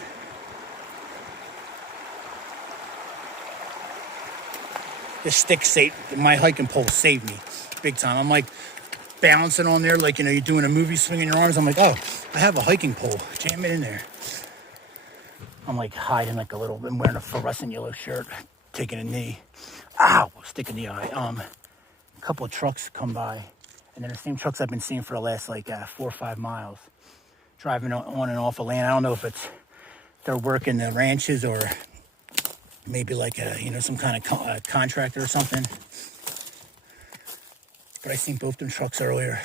This stick saved, my hiking pole saved me big time. I'm like balancing on there like, you know, you're doing a movie, swinging your arms. I'm like, oh, I have a hiking pole. Jam it in there. I'm like hiding like a little bit. I'm wearing a fluorescent yellow shirt, taking a knee. Ow, stick in the eye. A couple of trucks come by, and then the same trucks I've been seeing for the last like 4 or 5 miles, driving on and off of land. I don't know if they're working the ranches or maybe like some kind of contractor or something. But I seen both them trucks earlier.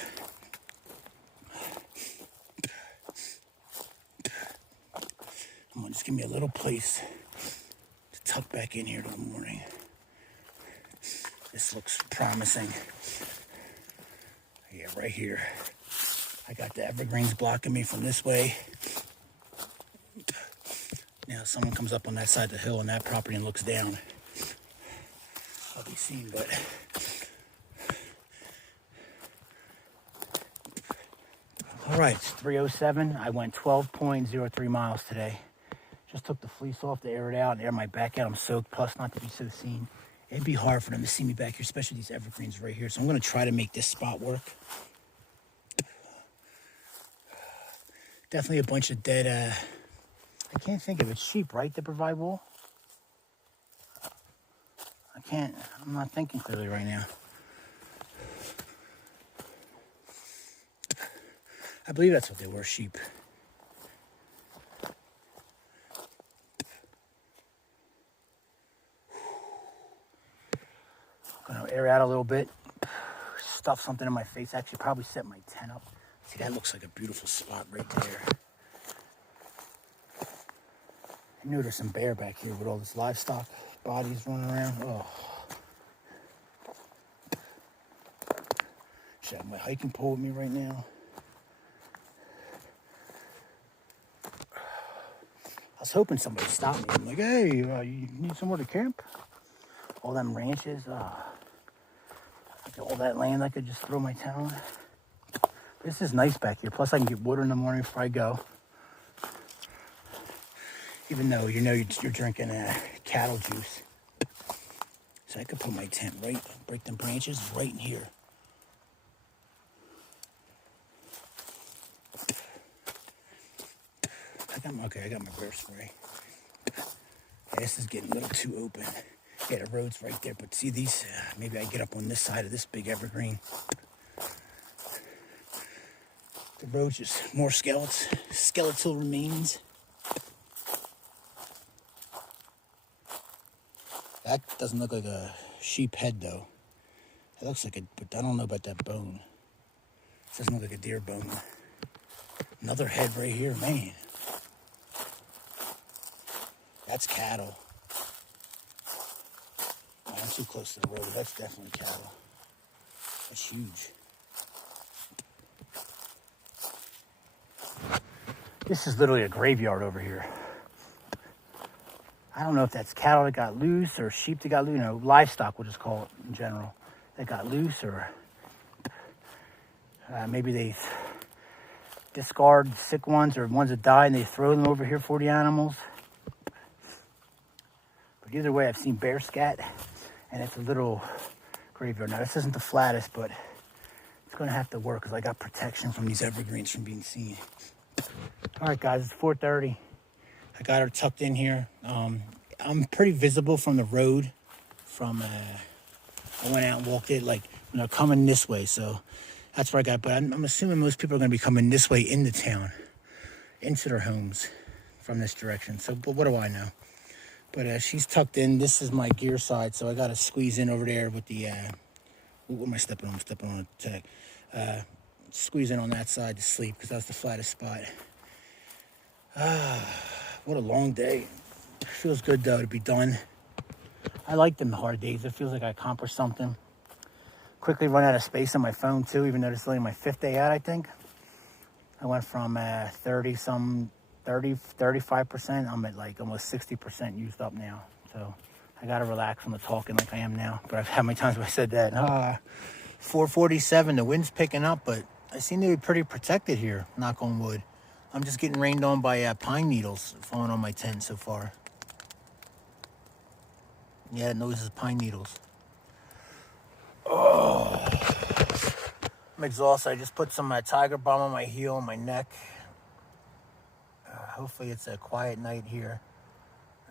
I'm gonna just give me a little place to tuck back in here till the morning. This looks promising. Yeah, right here. I got the evergreens blocking me from this way. Now, someone comes up on that side of the hill on that property and looks down. I'll be seen, but all right, it's 3:07. I went 12.03 miles today. Just took the fleece off to air it out and air my back out. I'm soaked, plus not to be so seen. It'd be hard for them to see me back here, especially these evergreens right here. So I'm going to try to make this spot work. Definitely a bunch of dead, I can't think of it. Sheep, right, that provide wool? I'm not thinking clearly right now. I believe that's what they were, sheep. I'm gonna air out a little bit, stuff something in my face. Actually, probably set my tent up. See, that looks like a beautiful spot right there. I know there's some bear back here with all this livestock bodies running around. Oh. Should have my hiking pole with me right now. I was hoping somebody stopped me. I'm like, hey, you need somewhere to camp? All them ranches, all that land I could just throw my tent on. This is nice back here. Plus I can get water in the morning before I go. Even though you know you're drinking cattle juice. So I could put my tent right, break them branches right in here. I got my bear spray. Yeah, this is getting a little too open. Yeah, the road's right there, but see these, maybe I get up on this side of this big evergreen. The road's just more skeletal remains. That doesn't look like a sheep head though. It looks like but I don't know about that bone. It doesn't look like a deer bone. Another head right here, man. That's cattle. Oh, I'm too close to the road. That's definitely cattle. That's huge. This is literally a graveyard over here. I don't know if that's cattle that got loose or sheep that got loose. You know, livestock, we'll just call it in general, that got loose, or maybe they discard sick ones or ones that died and they throw them over here for the animals. But either way, I've seen bear scat, and it's a little graveyard. Now, this isn't the flattest, but it's going to have to work because I got protection from these evergreens from being seen. All right, guys, it's 4:30. I got her tucked in here. I'm pretty visible from the road. I went out and walked it like when they're coming this way, so that's where I got. But I'm assuming most people are going to be coming this way into town, into their homes from this direction. So, but what do I know? But she's tucked in. This is my gear side, so I got to squeeze in over there with the. What am I stepping on? I'm stepping on a tag. Squeeze in on that side to sleep because that's the flattest spot. What a long day. Feels good though to be done. I like them hard days. It feels like I accomplished something. Quickly run out of space on my phone too, even though this is only my 5th day out, I think. I went from 35%. I'm at like almost 60% used up now. So I gotta relax on the talking like I am now. But how many times have I said that? 4:47, the wind's picking up, but I seem to be pretty protected here, knock on wood. I'm just getting rained on by pine needles falling on my tent so far. Yeah, it noises pine needles. Oh, I'm exhausted. I just put some Tiger Balm on my heel and my neck. Hopefully it's a quiet night here.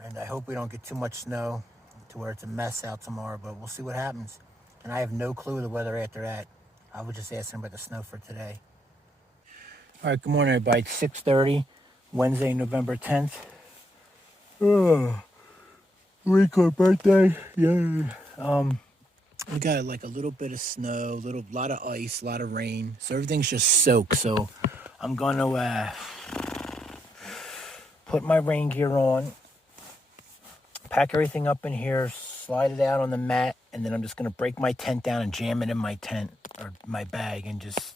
And I hope we don't get too much snow to where it's a mess out tomorrow, but we'll see what happens. And I have no clue the weather after that. I was just asking about the snow for today. All right, good morning, everybody. It's 6:30, Wednesday, November 10th. Oh, Rico birthday, yay. We got like a little bit of snow, lot of ice, a lot of rain. So everything's just soaked. So I'm gonna put my rain gear on, pack everything up in here, slide it out on the mat, and then I'm just gonna break my tent down and jam it in my tent or my bag and just,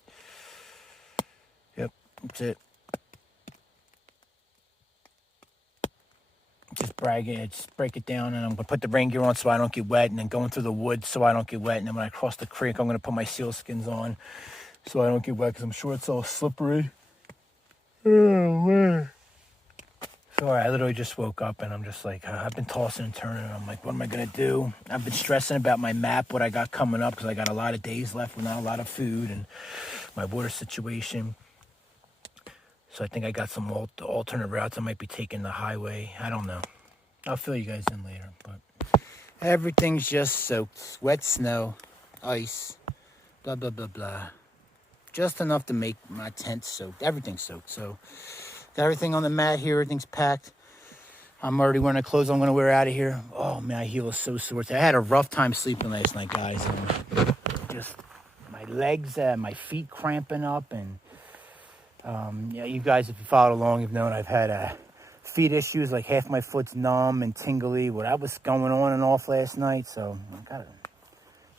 yep, that's it. Just break it down, and I'm gonna put the rain gear on so I don't get wet, and then going through the woods so I don't get wet. And then when I cross the creek, I'm gonna put my sealskins on so I don't get wet because I'm sure it's all slippery. Oh man. So I literally just woke up and I'm just like, I've been tossing and turning. And I'm like, what am I gonna do? I've been stressing about my map, what I got coming up, because I got a lot of days left with not a lot of food and my water situation. So I think I got some alternate routes. I might be taking the highway. I don't know. I'll fill you guys in later. But everything's just soaked. Wet snow, ice, blah, blah, blah, blah. Just enough to make my tent soaked. Everything's soaked. So got everything on the mat here. Everything's packed. I'm already wearing the clothes I'm going to wear out of here. Oh, man, my heel is so sore. I had a rough time sleeping last night, guys. And just my legs, my feet cramping up, and yeah, you guys, if you followed along, you've known I've had feet issues, like half my foot's numb and tingly. Well, that was going on and off last night, so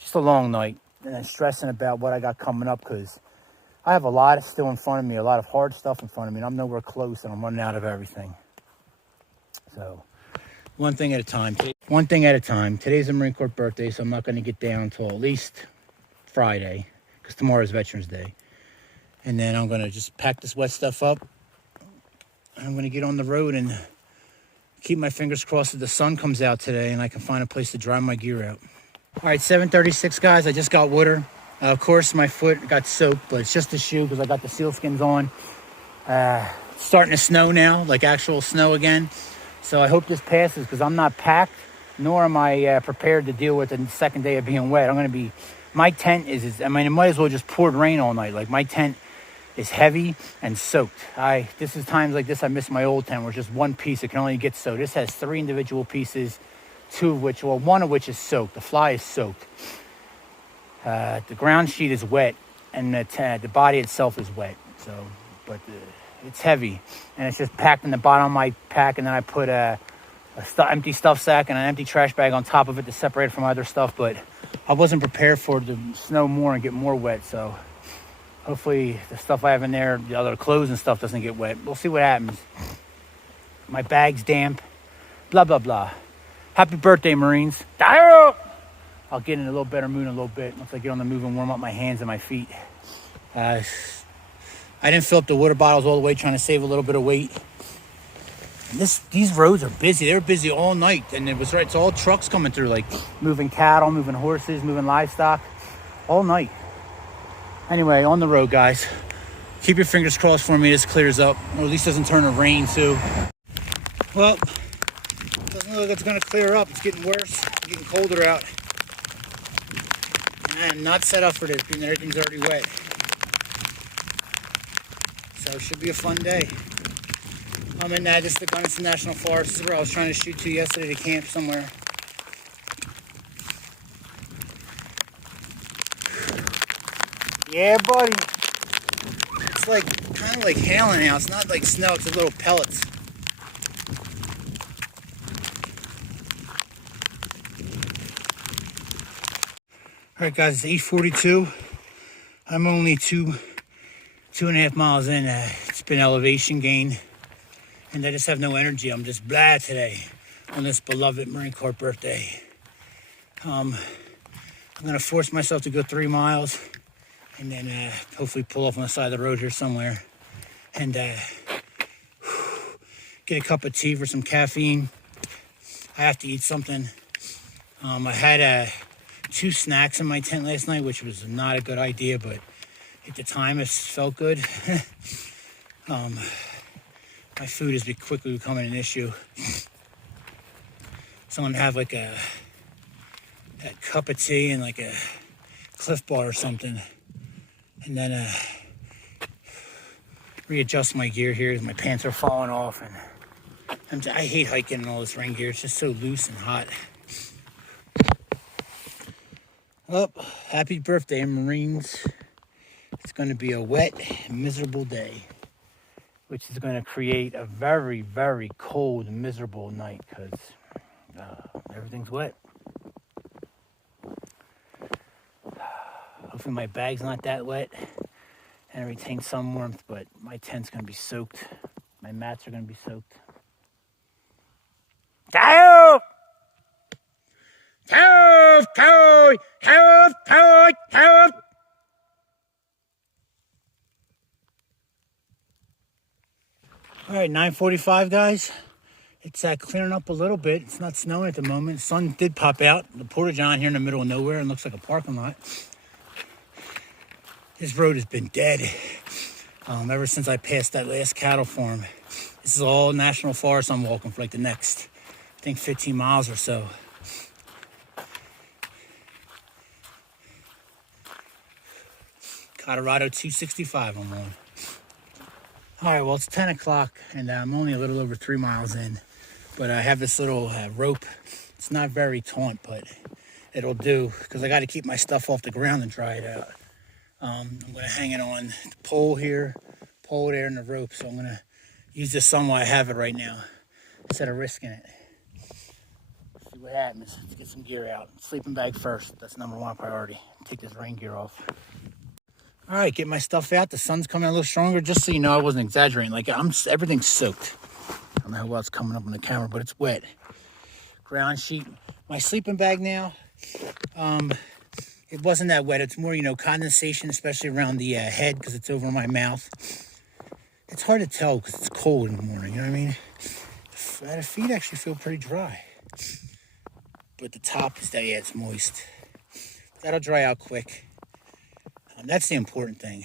just a long night. And then stressing about what I got coming up, because I have a lot still in front of me, a lot of hard stuff in front of me, and I'm nowhere close, and I'm running out of everything. So one thing at a time. Today's the Marine Corps birthday, so I'm not going to get down until at least Friday, because tomorrow's Veterans Day. And then I'm going to just pack this wet stuff up. I'm going to get on the road and keep my fingers crossed that the sun comes out today and I can find a place to dry my gear out. All right, 7:36, guys. I just got water. Of course, my foot got soaked, but it's just the shoe because I got the sealskins on. It's starting to snow now, like actual snow again. So I hope this passes because I'm not packed, nor am I prepared to deal with the second day of being wet. My tent is, it might as well just poured rain all night. Like, my tent is heavy and soaked. This is times like this I miss my old tent where it's just one piece. It can only get soaked. This has 3 individual pieces, one of which is soaked. The fly is soaked. The ground sheet is wet, and the body itself is wet. So, but it's heavy, and it's just packed in the bottom of my pack, and then I put a empty stuff sack and an empty trash bag on top of it to separate it from other stuff. But I wasn't prepared for it to snow more and get more wet, so hopefully the stuff I have in there, the other clothes and stuff, doesn't get wet. We'll see what happens. My bag's damp. Blah, blah, blah. Happy birthday, Marines. I'll get in a little better mood in a little bit once I get on the move and warm up my hands and my feet. I didn't fill up the water bottles all the way, trying to save a little bit of weight. These roads are busy. They were busy all night, and it's all trucks coming through, like moving cattle, moving horses, moving livestock all night. Anyway, on the road, guys. Keep your fingers crossed for me this clears up, or at least doesn't turn to rain too. Well, doesn't look like it's gonna clear up. It's getting worse, it's getting colder out. And I am not set up for this, being that everything's already wet. So it should be a fun day. I'm in this is the Gunnison National Forest. This is where I was trying to shoot to yesterday to camp somewhere. Yeah, buddy. It's like kind of like hailing now. It's not like snow, it's little pellets. Alright guys, it's 8:42. I'm only two and a half miles in. It's been elevation gain. And I just have no energy. I'm just blah today on this beloved Marine Corps birthday. I'm gonna force myself to go 3 miles and then hopefully pull off on the side of the road here somewhere and get a cup of tea for some caffeine. I have to eat something. I had 2 snacks in my tent last night, which was not a good idea, but at the time it felt good. My food is quickly becoming an issue. So I'm gonna have like a cup of tea and like a Cliff Bar or something, and then readjust my gear here as my pants are falling off, and I hate hiking in all this rain gear. It's just so loose and hot. Well, happy birthday, Marines. It's going to be a wet, miserable day, which is going to create a very, very cold, miserable night because everything's wet. Hopefully my bag's not that wet and it retains some warmth, but my tent's going to be soaked. My mats are going to be soaked. Help! Help! Help! Help! Help! Help! All right, 9:45, guys. It's clearing up a little bit. It's not snowing at the moment. The sun did pop out. The porta-john here in the middle of nowhere and looks like a parking lot. This road has been dead ever since I passed that last cattle farm. This is all national forest I'm walking for like the next, I think, 15 miles or so. Colorado 265 I'm on. All right, well, it's 10 o'clock and I'm only a little over 3 miles in, but I have this little rope. It's not very taut, but it'll do because I got to keep my stuff off the ground and dry it out. I'm going to hang it on the pole here, pole there, and the rope. So I'm going to use this sun while I have it right now instead of risking it. See what happens. Let's get some gear out. Sleeping bag first. That's #1 priority. Take this rain gear off. All right, get my stuff out. The sun's coming a little stronger. Just so you know, I wasn't exaggerating. Like, everything's soaked. I don't know how well it's coming up on the camera, but it's wet. Ground sheet. My sleeping bag now. It wasn't that wet. It's more, condensation, especially around the head because it's over my mouth. It's hard to tell because it's cold in the morning, you know what I mean? The feet actually feel pretty dry. But the top is that, yeah, it's moist. That'll dry out quick. That's the important thing.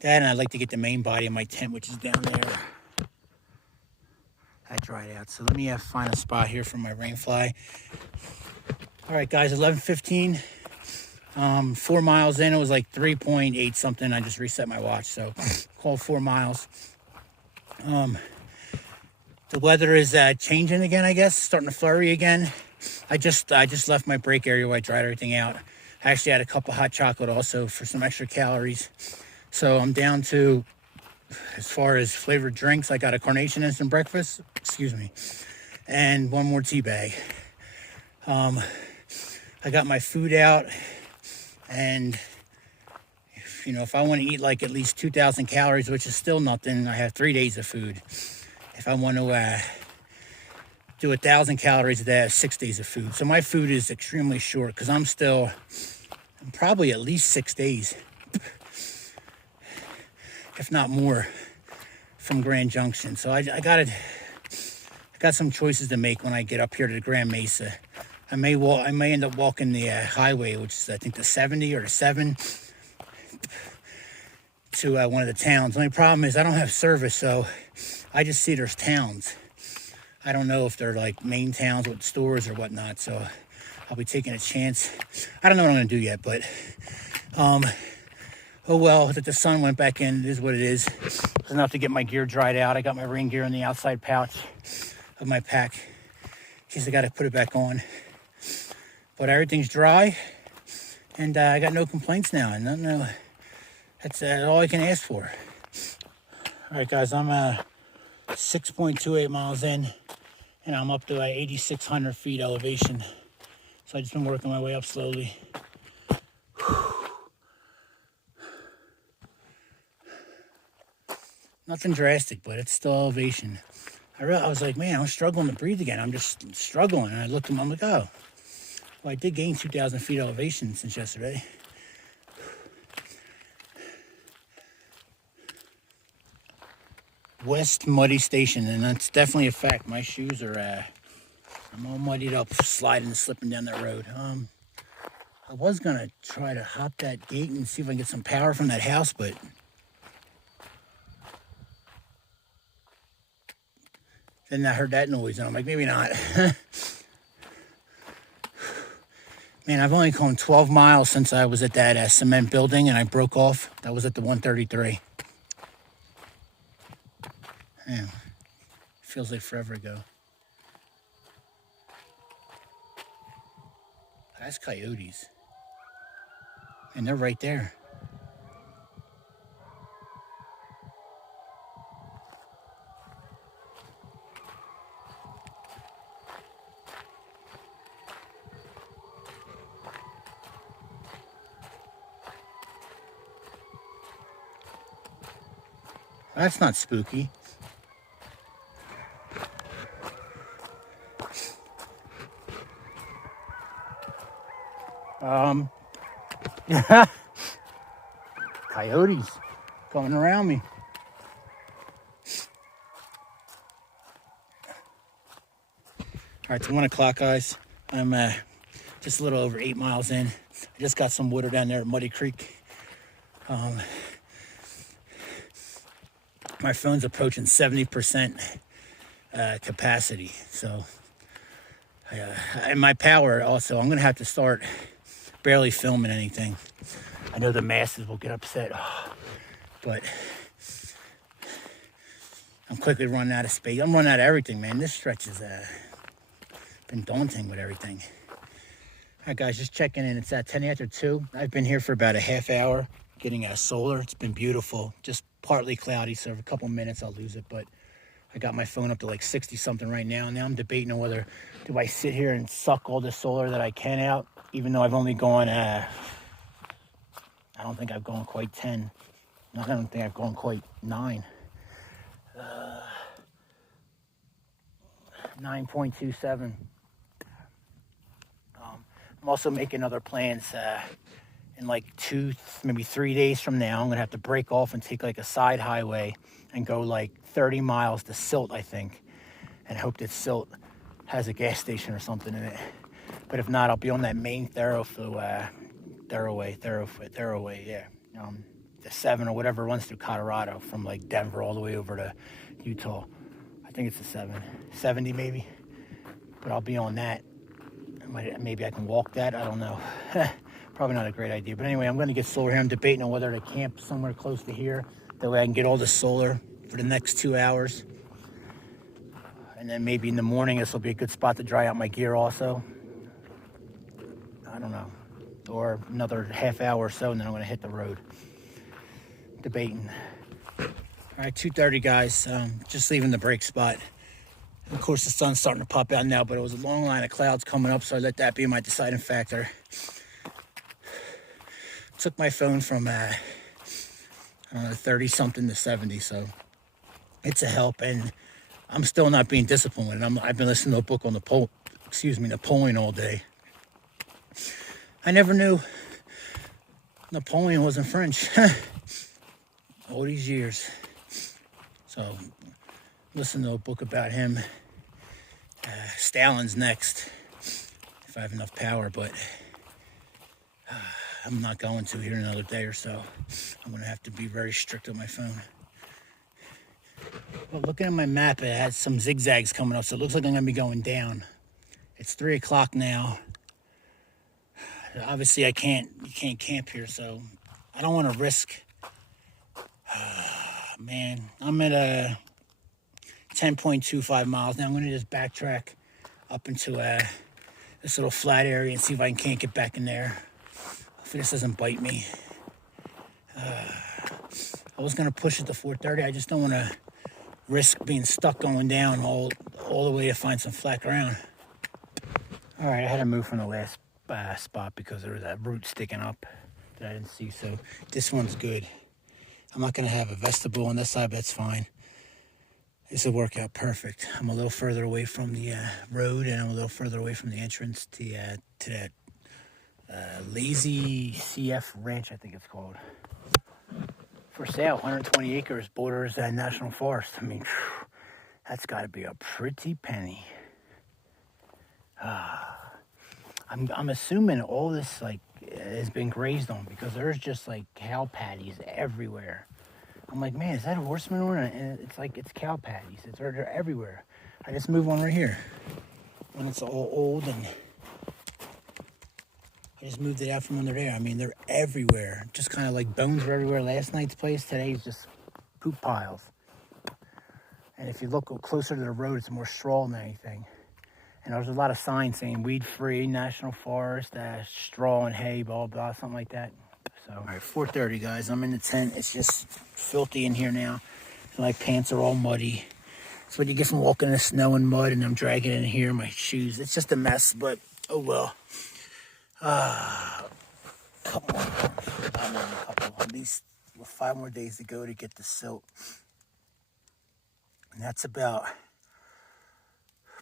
That, and I'd like to get the main body of my tent, which is down there. That dried out. So let me find a spot here for my rain fly. All right, guys, 11:15. 4 miles in, it was like 3.8 something. I just reset my watch, so call 4 miles. The weather is changing again, I guess, starting to flurry again. I just left my break area where I dried everything out. I actually had a cup of hot chocolate also for some extra calories. So I'm down to, as far as flavored drinks, I got a Carnation Instant Breakfast, and 1 more tea bag. I got my food out, and if I want to eat like at least 2,000 calories, which is still nothing, I have 3 days of food. If I want to do 1,000 calories a day, I have 6 days of food. So my food is extremely short because I'm probably at least 6 days, if not more, from Grand Junction. So I got some choices to make when I get up here to the Grand Mesa. I may end up walking the highway, which is I think the 70 or the 7. to one of the towns. The only problem is I don't have service, so I just see there's towns. I don't know if they're like main towns with stores or whatnot, so I'll be taking a chance. I don't know what I'm gonna do yet, but oh well, that the sun went back in, it is what it is. It's enough to get my gear dried out. I got my rain gear in the outside pouch of my pack in case I gotta put it back on. But everything's dry, and I got no complaints now, and no, that's all I can ask for. All right, guys, I'm 6.28 miles in, and I'm up to 8,600 feet elevation. So I just been working my way up slowly. Nothing drastic, but it's still elevation. I was like, man, I'm struggling to breathe again. I'm just struggling. And I looked at them, I'm like, oh, well, I did gain 2,000 feet elevation since yesterday. West Muddy Station, and that's definitely a fact. My shoes are, I'm all muddied up, sliding and slipping down that road. I was gonna try to hop that gate and see if I can get some power from that house, but then I heard that noise, and I'm like, maybe not. Man, I've only gone 12 miles since I was at that cement building, and I broke off. That was at the 133. Man, feels like forever ago. That's coyotes. And they're right there. That's not spooky. Coyotes coming around me. All right, it's 1 o'clock, guys. I'm just a little over 8 miles in. I just got some water down there at Muddy Creek. My phone's approaching 70% capacity, so and my power also. I'm gonna have to start barely filming anything. I know the masses will get upset, but I'm quickly running out of space. I'm running out of everything, man. This stretch has been daunting with everything. All right, guys, just checking in. It's 10 after 2. I've been here for about a half hour getting solar. It's been beautiful, just partly cloudy, so for a couple minutes I'll lose it, but I got my phone up to like 60 something right now. Now I'm debating on whether do I sit here and suck all the solar that I can out, even though I've only gone I don't think I've gone quite 10. I don't think I've gone quite 9. 9.27. I'm also making other plans in like 2, maybe 3 days from now. I'm gonna have to break off and take like a side highway and go like 30 miles to Silt, I think, and hope that Silt has a gas station or something in it. But if not, I'll be on that main thoroughway, yeah. The 7 or whatever runs through Colorado from like Denver all the way over to Utah. I think it's the 70 maybe. But I'll be on that. Maybe I can walk that. I don't know. Probably not a great idea. But anyway, I'm going to get solar here. I'm debating on whether to camp somewhere close to here. That way I can get all the solar for the next 2 hours. And then maybe in the morning, this will be a good spot to dry out my gear also. I don't know. Or another half hour or so, and then I'm going to hit the road. Debating. All right, 2:30, guys. Just leaving the break spot. Of course, the sun's starting to pop out now, but it was a long line of clouds coming up, so I let that be my deciding factor. Took my phone from, 30-something to 70, so it's a help, and I'm still not being disciplined. I've been listening to a book on Napoleon all day. I never knew Napoleon wasn't French. All these years. So, listen to a book about him. Stalin's next, if I have enough power, but I'm not going to here in another day or so. I'm going to have to be very strict on my phone. But looking at my map, it has some zigzags coming up, so it looks like I'm going to be going down. It's 3 o'clock now. Obviously, you can't camp here, so I don't want to risk. Man, I'm at 10.25 miles now. I'm going to just backtrack up into this little flat area and see if I can't get back in there. Hopefully this doesn't bite me. I was going to push it to 4:30. I just don't want to risk being stuck going down all the way to find some flat ground. All right, I had to move from the last spot because there was that root sticking up that I didn't see, so this one's good. I'm not going to have a vestibule on this side, but that's fine. This will work out perfect. I'm a little further away from the road, and I'm a little further away from the entrance to that Lazy CF Ranch, I think it's called. For sale, 120 acres, borders National Forest. I mean, that's got to be a pretty penny. I'm assuming all this like has been grazed on because there's just like cow patties everywhere. I'm like, man, is that horse manure? And it's like it's cow patties. They're everywhere. I just moved one right here when it's all old, and I just moved it out from under there. I mean, they're everywhere. Just kind of like bones were everywhere last night's place. Today's just poop piles. And if you look closer to the road, it's more straw than anything. And there's a lot of signs saying weed-free, National Forest, straw and hay, blah, blah, something like that. So, all right, 4:30, guys. I'm in the tent. It's just filthy in here now. So my pants are all muddy. That's what you get from walking in the snow and mud, and I'm dragging in here my shoes. It's just a mess, but oh well. Couple more, not more than a couple, at least 5 more days to go to get the silt. And that's about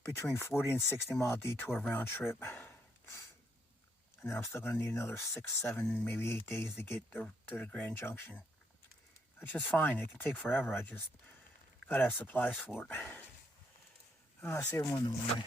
between 40 and 60 mile detour round trip. And then I'm still going to need another 6, 7, maybe 8 days to get to the Grand Junction. Which is fine. It can take forever. I just got to have supplies for it. I'll see everyone in the morning.